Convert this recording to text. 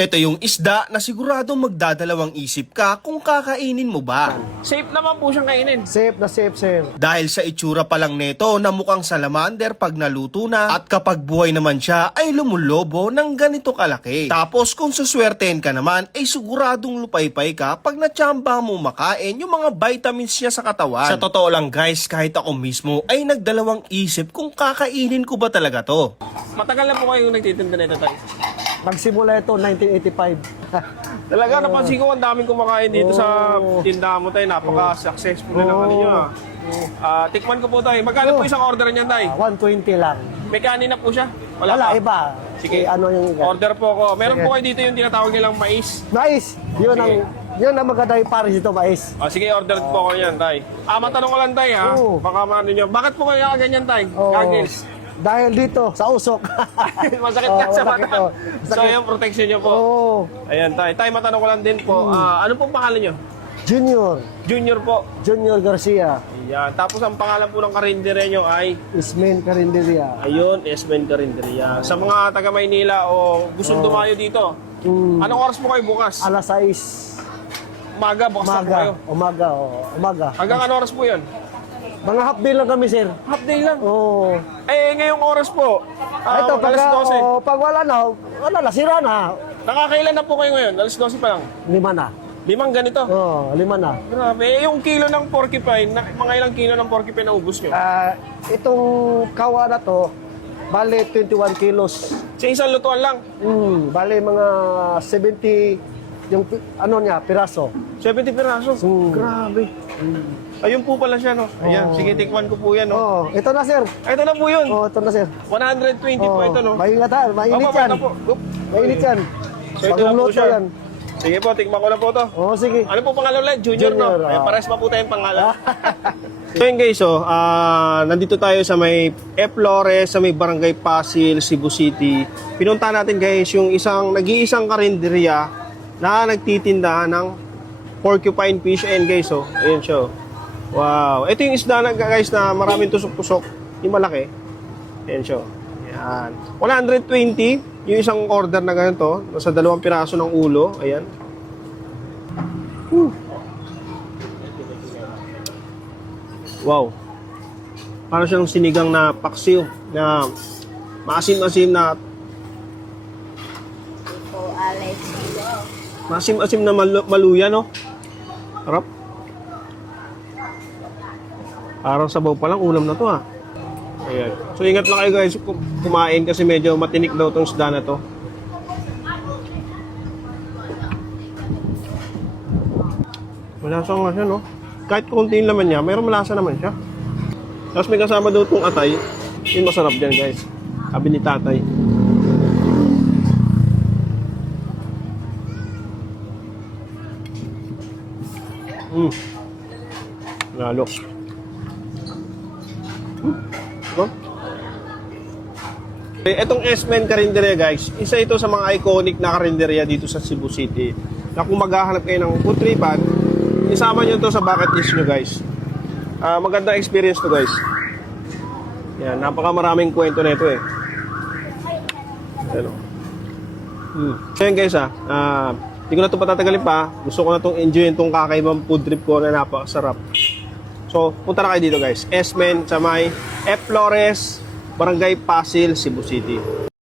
Ito yung isda na siguradong magdadalawang isip ka kung kakainin mo ba. Safe naman po siyang kainin. Safe na safe, sir. Dahil sa itsura pa lang nito na mukhang salamander pag naluto na at kapag buhay naman siya ay lumulobo ng ganito kalaki. Tapos kung suswertein ka naman ay siguradong lupaypay ka pag natsamba mo makain yung mga vitamins niya sa katawan. Sa totoo lang guys, kahit ako mismo ay nagdalawang isip kung kakainin ko ba talaga to. Matagal na po kayong nagtitinda nito tayo. Nagsimula ito 1985. Talaga, napansin ko ang daming kumakain dito sa tindahan mo tayo. Napaka-successful na ng ano nyo. Tikman ko po tayo. Magkano po isang order niyan tayo? 120 lang. May kanin na po siya? Wala, pa. iba. Sige. Ano yung Order po ako. Meron Sige. po kayo dito yung tinatawag nilang mais. mais. Yun Sige. yun ang maganda yung pares dito, mais. Sige, order po ako yan tayo. Matanong ko lang tayo ha. Oo. Baka maano nyo. Bakit po kayo ganyan tayo? Oo. Goggles. Dahil dito, sa usok. Masakit nga sa masakit, mata. So, Masakit. yung protection nyo po. Oo. Ayan tayo. Tayo, matanong ko lang din po. Ano pong pangalan nyo? Junior. Junior po. Junior Garcia. Ayan. Tapos ang pangalan po ng karinderya nyo ay Ismail Carinderia. ayun, Esmen Carinderia. Sa mga taga Maynila o gustong dumayo dito, anong oras po kayo bukas? Alas 6. Umaga, bukas na po kayo. Umaga. Hanggang anong oras po yun? Mga half day lang kami, sir. Half day lang. Oo. Ngayong oras po, Ito, alas 12. pag wala na, sira na. Nakakailan na po kayo ngayon? Alas 12 pa lang. 5 na. 5 ganito. Oo, 5 na. Grabe. Yung kilo ng porcupine, mga ilang kilo ng porcupine na ubus nyo? Itong kawa na to, bale 21 kilos. Sa isang lutuan lang, Bale mga 70 yung piraso. 70 piraso. Grabe. Ayun po pala siya, no? Ayan, sige, tikman ko po yan, no? Oh, ito na, sir. Ito na po yun. Oh, ito na, sir. 120 po ito, no? Maingatan, mainit Opo, yan. ito po. Oop. Mainit yan. So, ito na po Pagluto siya. yan. Sige po, tikman ko na po to. Oh, sige. Ano po pangalan ulit? Junior, no? Junior, Ay, pares pa po tayong pangalan. So yun guys, nandito tayo sa may F. Flores, sa may Barangay Pasil, Cebu City. Pinunta natin guys yung nag-iisang karinderya na nagtitinda ng porcupine fish. And guys, ayun siya. Wow. Ito yung isda na guys na maraming tusok-tusok. Yung malaki. Ayun siya. Ayan. 120 yung isang order na ganito. Nasa 2 piraso ng ulo. Ayan. Wow. Parang siyang sinigang na paksiw na maasim-asim na maasim-asim na maluya, no? Harap. Parang sabaw pa lang, ulam na to, ha? Ayan. So, ingat lang kayo, guys, kumain kasi medyo matinik daw tong isda na to. Malasa nga siya, no? Kahit konti yung laman niya, mayroong malasa naman siya. Tapos may kasama daw itong atay. Yung masarap dyan, guys. Sabi ni tatay. Lalo. Diba? Etong Esmen Carinderia, guys, isa ito sa mga iconic na karinderya dito sa Cebu City. Na kung maghahanap kayo ng food tripan, isama nyo to sa bucket list nyo, guys. Magandang experience to, guys. Yan, napakamaraming kwento na ito, eh. Ano? So yan, guys, hindi ko na ito patatagalin pa. Gusto ko na itong enjoyin itong kakaibang food trip ko na napakasarap. So, punta na kayo dito, guys. Esmen sa may F. Flores, Barangay Pasil, Cebu City.